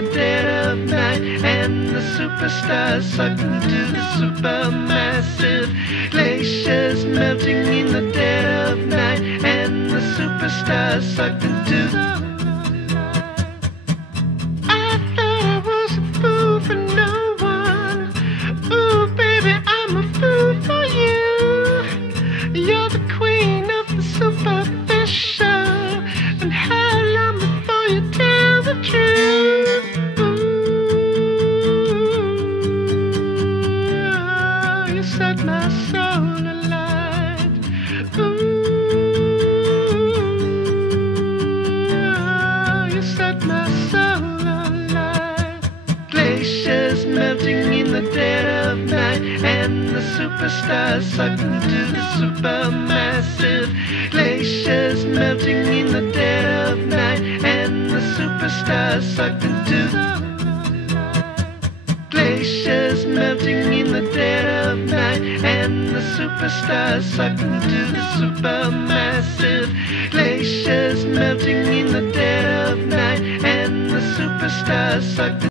the dead of night, and the superstars sucked into the supermassive glaciers melting in the dead of night, and the superstars sucked into the... I thought I was a fool for no one. Ooh, baby, I'm a fool for you. You're the queen of the superficial, and how long before you tell the truth? Ooh, you set my soul alight. Ooh, you set my soul alight. Glaciers melting in the dead of night, and the superstars sucked into the supermassive glaciers melting in the dead of night, and the superstars sucked into the glaciers melting in the dead of night, and the superstars sucked into the supermassive glaciers melting in the dead of night, and the superstars sucked